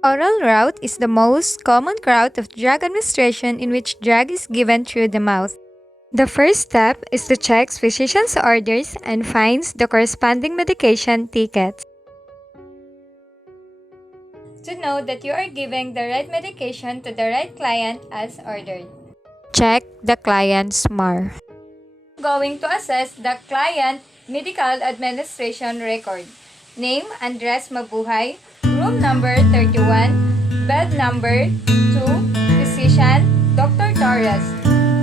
Oral route is the most common route of drug administration in which drug is given through the mouth. The first step is to check physician's orders and finds the corresponding medication tickets. To know that you are giving the right medication to the right client as ordered. Check the client's MAR. Going to assess the client medical administration record. Name, address Mabuhay, room number 31, bed number 2, physician, Dr. Torres.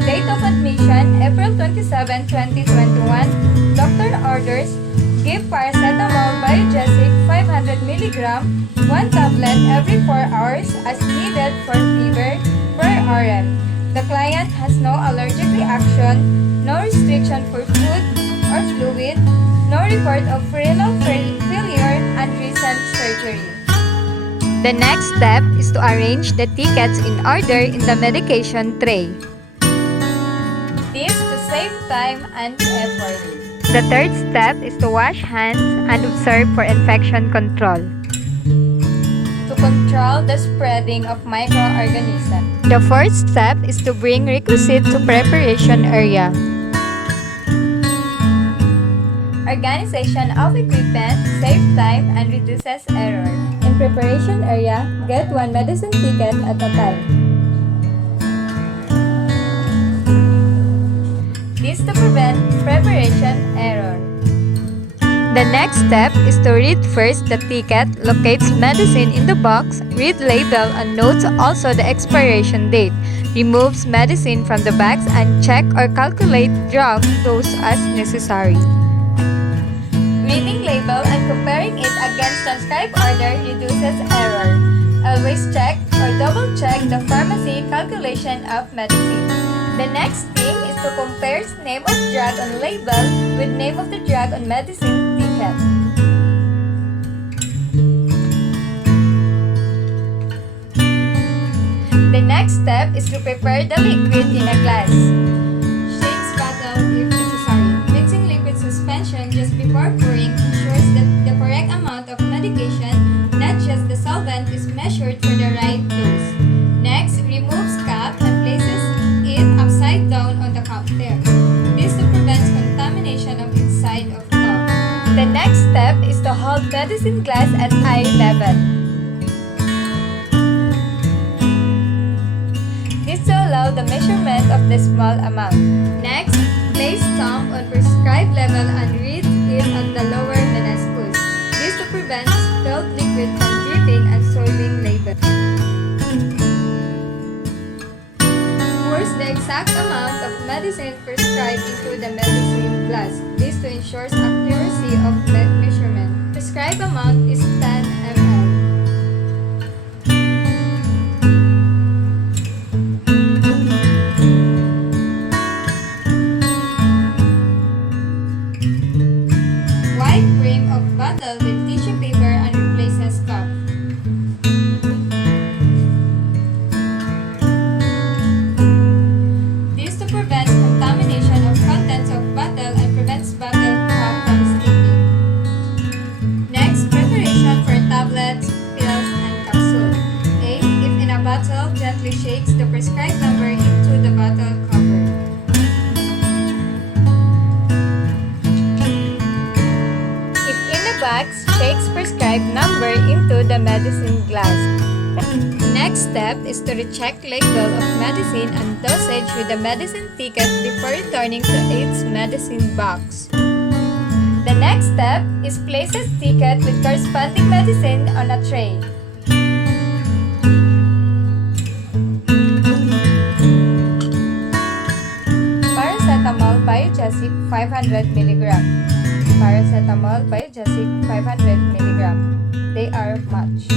Date of admission, April 27, 2021. Doctor orders, give paracetamol biogesic 500 mg, 1 tablet every 4 hours as needed for fever per RM. The client has no allergic reaction, no restriction for food or fluid, no report of renal failure and recent surgery. The next step is to arrange the tickets in order in the medication tray. This to save time and effort. The third step is to wash hands and observe for infection control. To control the spreading of microorganisms. The fourth step is to bring requisite to preparation area. Organization of equipment saves time and reduces error. In preparation area, get one medicine ticket at a time. This to prevent preparation error. The next step is to read first the ticket, locates medicine in the box, read label and notes also the expiration date, removes medicine from the bags and check or calculate drug dose as necessary. Reading label and comparing it against transcribed order reduces error. Always check or double check the pharmacy calculation of medicine. The next thing is to compare name of drug on label with name of the drug on medicine ticket. The next step is to prepare the liquid in a glass. Shakes bottle if necessary. Mixing liquid suspension just before pouring ensures that the correct amount of medication, not just the solvent, is measured for the right dose. Next, removes cap and places it upside down on the counter. This to prevent contamination of inside of cup. The next step is to hold medicine glass at eye level. This to allow the measurement of the small amount. Next, place thumb on prescribed level and read it on the lower meniscus. This to prevent spilled liquid from dripping and soiling label. Pours the exact amount of medicine prescribed into the medicine glass. This to ensure accuracy of measurement. Prescribed amount is 10 ml. Wipe rim of bottle with tissue paper and replaces cup. This to prevent contamination of contents of bottle and prevents bottle cap from sticking. Next, preparation for tablets, pills, and capsule. A. If in a bottle, gently shakes the prescribed number into the bottle cover. If in the box, shakes prescribed number into the medicine glass. Next step is to recheck label of medicine and dosage with the medicine ticket before returning to its medicine box. The next step is places ticket with corresponding medicine on a tray. Paracetamol biogesic 500 mg. Paracetamol biogesic 500 mg. They are matched.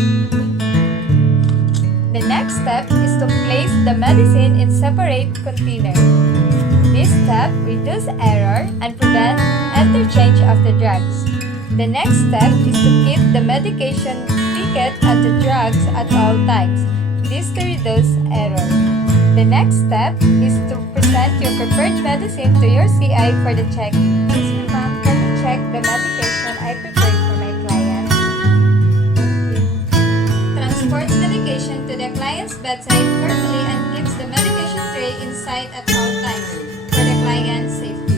The next step is to place the medicine in separate container. This step reduces error and prevents interchange of the drugs. The next step is to keep the medication ticket and the drugs at all times. This to reduce error. The next step is to present your prepared medicine to your CI for the checking. Excuse me, ma'am, can you check the medication I prepared for my client? Thank you. Transport light at all times for the client's safety.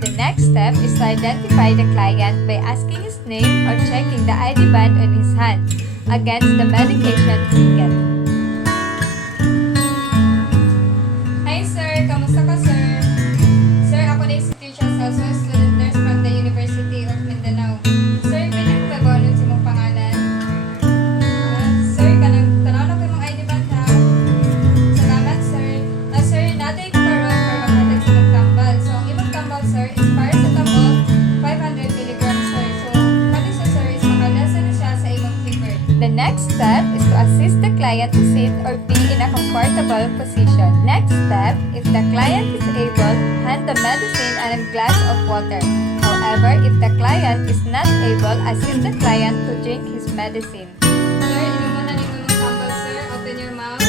The next step is to identify the client by asking his name or checking the ID band on his hand against the medication ticket. Hi sir, kamusta ka sir? Sir, ako na si Teacher Salso, student nurse from the University of Mindanao. Sir, pwede ko ba bawalan sa mong pangalan? Sir, kanang tanaw na ko yung ID band ha. Salamat sir. Sir, naday ko karoon para maghatag sa mong tambal. So, ang imong tambal sir is paracetamol 500 mg sir. So, pati sa sir is makalasa na siya sa imong fever. The next step is to assist the client to sit or be in a comfortable position. Next step, if the client is able, hand the medicine and a glass of water. However, if the client is not able, assist the client to drink his medicine. Sir, inom mo na ni mo ng tambal, sir. Open your mouth.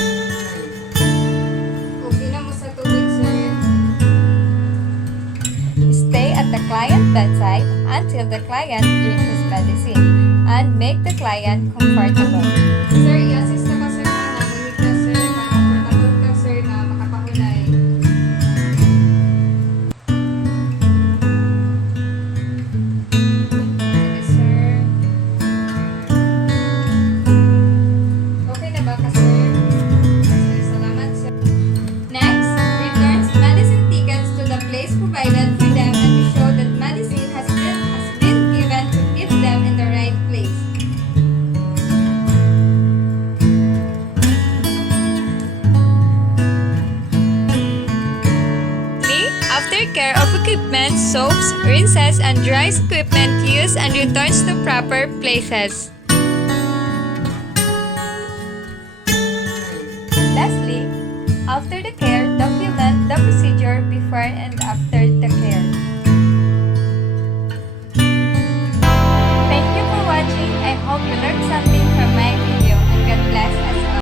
Inom mo sa tubig, sir. Stay at the client bedside until the client drinks his medicine and make the client comfortable. Sir, i-assist na ka, sir, na namuhig ka, sir. Para comfortable ka, sir, na makapahulay. Sige, sir. Okay na ba ka, sir? Sige, salamat, sir. Next, returns medicine tickets to the place provided for them and to show that medicine has been given to keep them in the right place. Aftercare of equipment, soaps, rinses, and dries equipment used and returns to proper places. Lastly, after the care, document the procedure before and after